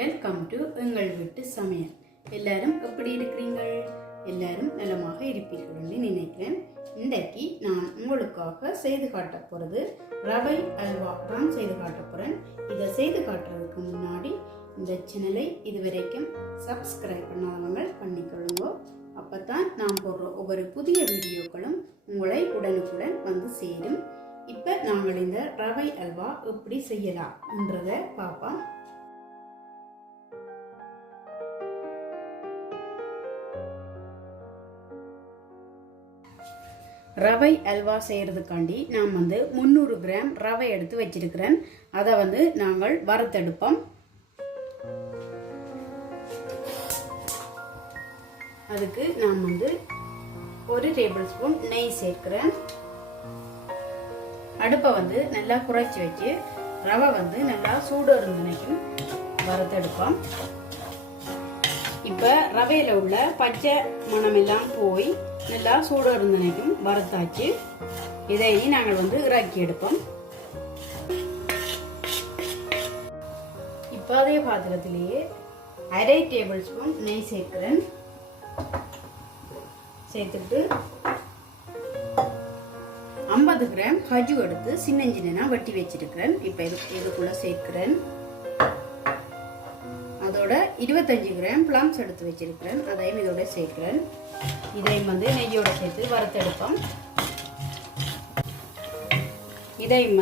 Welcome to எங்கள் வீட்டு சமையல். எல்லாரும் எப்படி இருக்கிறீங்கள்? எல்லாரும் நலமாக இருப்பீர்கள் என்று நினைக்கிறேன். இன்றைக்கு நான் உங்களுக்காக செய்து காட்ட போகிறது ரவை அல்வா தான் செய்து காட்ட போகிறேன். இதை செய்து காட்டுறதுக்கு முன்னாடி இந்த சேனலை இதுவரைக்கும் சப்ஸ்கிரைப் பண்ணாதவங்க பண்ணிக்கொள்ளுங்க. அப்போ தான் நான் போடுற ஒவ்வொரு புதிய வீடியோக்களும் உங்களை உடனுக்குடன் வந்து சேரும். இப்போ நாங்கள் இந்த ரவை அல்வா எப்படி செய்யலாம் என்றதை பார்ப்போம். ரவை அல்வா செய்கிறதுக்காண்டி நான் 300 கிராம் ரவை எடுத்து வச்சிருக்கிறேன். அதை நாங்கள் வறுத்தெடுப்போம். அதுக்கு நான் 1 டேபிள் ஸ்பூன் நெய் சேர்க்கிறேன். அடுப்பை நல்லா குறைச்சி வச்சு ரவை நல்லா சூடு இருந்துனைக்கும் வறுத்தெடுப்போம். இப்போ ரவையில் உள்ள பச்சை மணமெல்லாம் போய் நல்லா சூடு இருந்தனைக்கும் வறுத்தாச்சு. இதை நாங்கள் இறக்கி எடுப்போம். இப்போ அதே பாத்திரத்திலேயே 1/2 டேபிள் ஸ்பூன் நெய் சேர்க்கிறேன். சேர்த்துட்டு 50 கிராம் கஜு எடுத்து சின்ன வெட்டி வச்சிருக்கிறேன். இப்போ இதுக்குள்ள சேர்க்கிறேன். அதோட 25 கிராம் பிளம்ஸ் எடுத்து வச்சிருக்கிறேன். அதையும் இதோட சேர்க்கிறேன். இதையும் நெய்யோட சேர்த்து வறுத்தெடுப்போம். இதையும்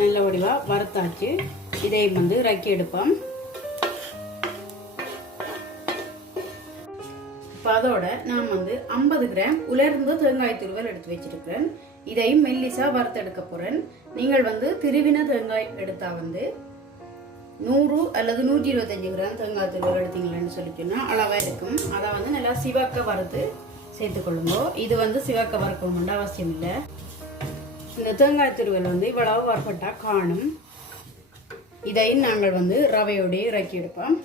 நல்ல வடிவா வறுத்தாச்சு. இதையும் இறக்கி எடுப்போம். இப்போ அதோட நான் 50 கிராம் உலர்ந்த தேங்காய் துருவல் எடுத்து வச்சிருக்கிறேன். இதையும் மெல்லிசா வறுத்தெடுக்க போறேன். நீங்கள் திருவின தேங்காய் எடுத்தா 100 அல்லது 125 கிராம் தேங்காய் துருவல் எடுத்தீங்கன்னு சொல்லிட்டோம்னா அளவா இருக்கும். அதை நல்லா சிவக்க வறுத்து சேர்த்துக்கொள்ளுங்க. இது சிவக்க வறுக்கணும்னு அவசியம் இல்லை. இந்த தேங்காய் துருவல் இவ்வளவு வறுப்பட்டா காணும். இதையும் நாங்கள் ரவையோடய இறக்கி எடுப்போம்.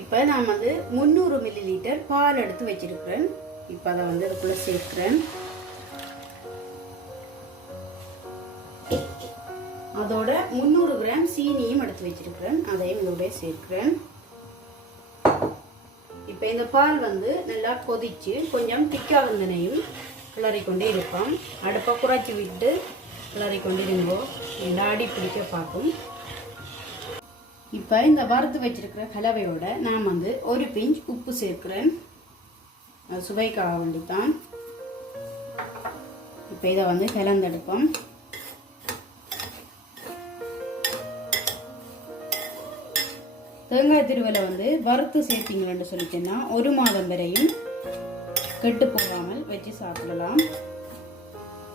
இப்போ நான் 300 மில்லிலிட்டர் பால் எடுத்து வச்சிருக்கிறேன். இப்போ அதை இதுக்குள்ள சேர்க்கிறேன். அதோட 300 கிராம் சீனியும் எடுத்து வச்சிருக்கிறேன். அதையும் இதோட சேர்க்கிறேன். இப்போ இந்த பால் நல்லா கொதிச்சு கொஞ்சம் திக்கா வந்தனையும் கிளறிக்கொண்டே இருப்போம். அடுப்பை குறைச்சி விட்டு கிளறிக்கொண்டே இருங்கோ. அடி பிடிக்க பார்க்கும். இப்போ இந்த வறுத்து வச்சிருக்கிற கலவையோட நான் 1 பிஞ்ச் உப்பு சேர்க்கிறேன். அது சுவைக்காக வேண்டித்தான். இப்போ இதை கலந்தெடுப்போம். தேங்காய் திருவலை வறுத்து சேர்த்தீங்களன்னு சொல்லிட்டேன்னா 1 மாதம் வரையும் கெட்டு போகாமல் வச்சு சாப்பிடலாம்.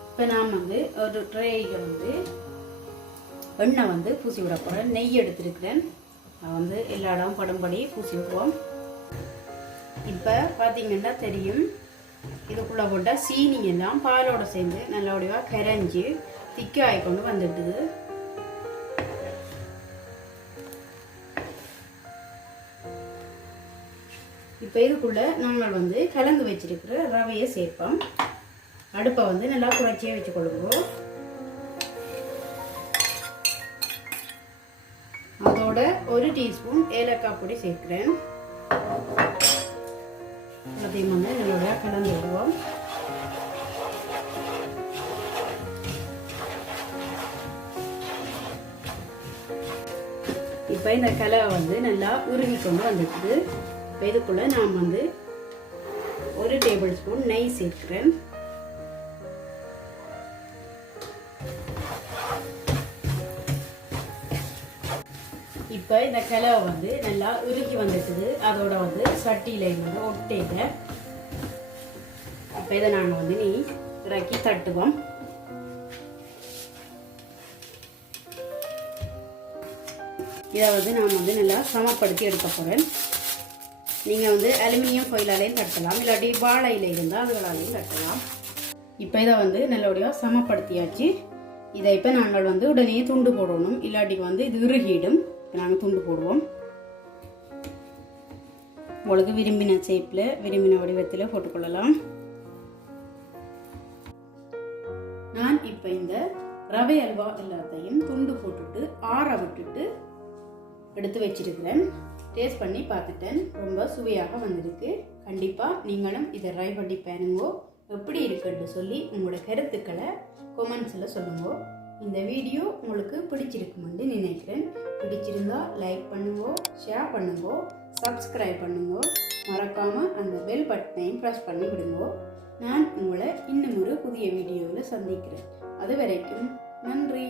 இப்போ நான் ஒரு ட்ரேக்கு எண்ணெய் பூசி விட போகிறேன். நெய் எடுத்துருக்கிறேன். அதை எல்லா இடம் படும்படி பூசி விடுவோம். இப்போ பார்த்தீங்கன்னா தெரியும், இதுக்குள்ளே போட்டால் சீனி எல்லாம் பாலோட சேர்ந்து நல்லபடியாக கரைஞ்சி திக்காகி கொண்டு வந்துட்டுது. இப்போ இதுக்குள்ளே நாங்கள் கலந்து வச்சிருக்கிற ரவையை சேர்ப்போம். அடுப்பை நல்லா குறைச்சியே வச்சு கொள்ளுவோம். அதோட 1 டீஸ்பூன் ஏலக்காய் பொடி சேர்க்கிறேன். அதையும் நல்லா கலந்து விடுவோம். இப்போ இந்த கலவை நல்லா உருகி கொண்டு வந்துடுது. இப்போ இதுக்குள்ள நான் 1 டேபிள் ஸ்பூன் நெய் சேர்க்கிறேன். இப்போ இந்த கலவை நல்லா உருக்கி வந்துட்டுது. அதோட சட்டியில ஒட்டையில இப்போ இதை நாங்கள் நீ இறக்கி தட்டுவோம். இதை நான் நல்லா சமப்படுத்தி எடுக்க போகிறேன். நீங்கள் அலுமினியம் ஃபோயிலாலையும் தட்டலாம், இல்லாட்டி வாழையில இருந்தால் அதுகளாலையும் தட்டலாம். இப்போ இதை நல்லபடியாக சமப்படுத்தியாச்சு. இதை இப்போ நாங்கள் உடனே துண்டு போடணும், இல்லாட்டி இது இறுகிடும். நாங்கள் துண்டு போடுவோம். உங்களுக்கு விரும்பின ஷேப்பில் விரும்பின வடிவத்தில் போட்டுக்கொள்ளலாம். நான் இப்போ இந்த ரவை அல்வா எல்லாத்தையும் துண்டு போட்டுட்டு ஆற விட்டுட்டு எடுத்து வச்சிருக்கிறேன். டேஸ்ட் பண்ணி பார்த்துட்டேன். ரொம்ப சுவையாக வந்திருக்கு. கண்டிப்பாக நீங்களும் இதை ட்ரை பண்ணி பாருங்கோ. எப்படி இருக்குன்னு சொல்லி உங்களோட கருத்துக்களை கொமெண்ட்ஸில் சொல்லுங்க. இந்த வீடியோ உங்களுக்கு பிடிச்சிருக்குமென்று நினைக்கிறேன். பிடிச்சிருந்தா லைக் பண்ணுங்க, ஷேர் பண்ணுங்க, சப்ஸ்கிரைப் பண்ணுங்க. மறக்காமல் அந்த பெல் பட்டனையும் ப்ரெஸ் பண்ணி விடுங்க. நான் உங்களை இன்னும் ஒரு புதிய வீடியோவில் சந்திக்கிறேன். அது வரைக்கும் நன்றி.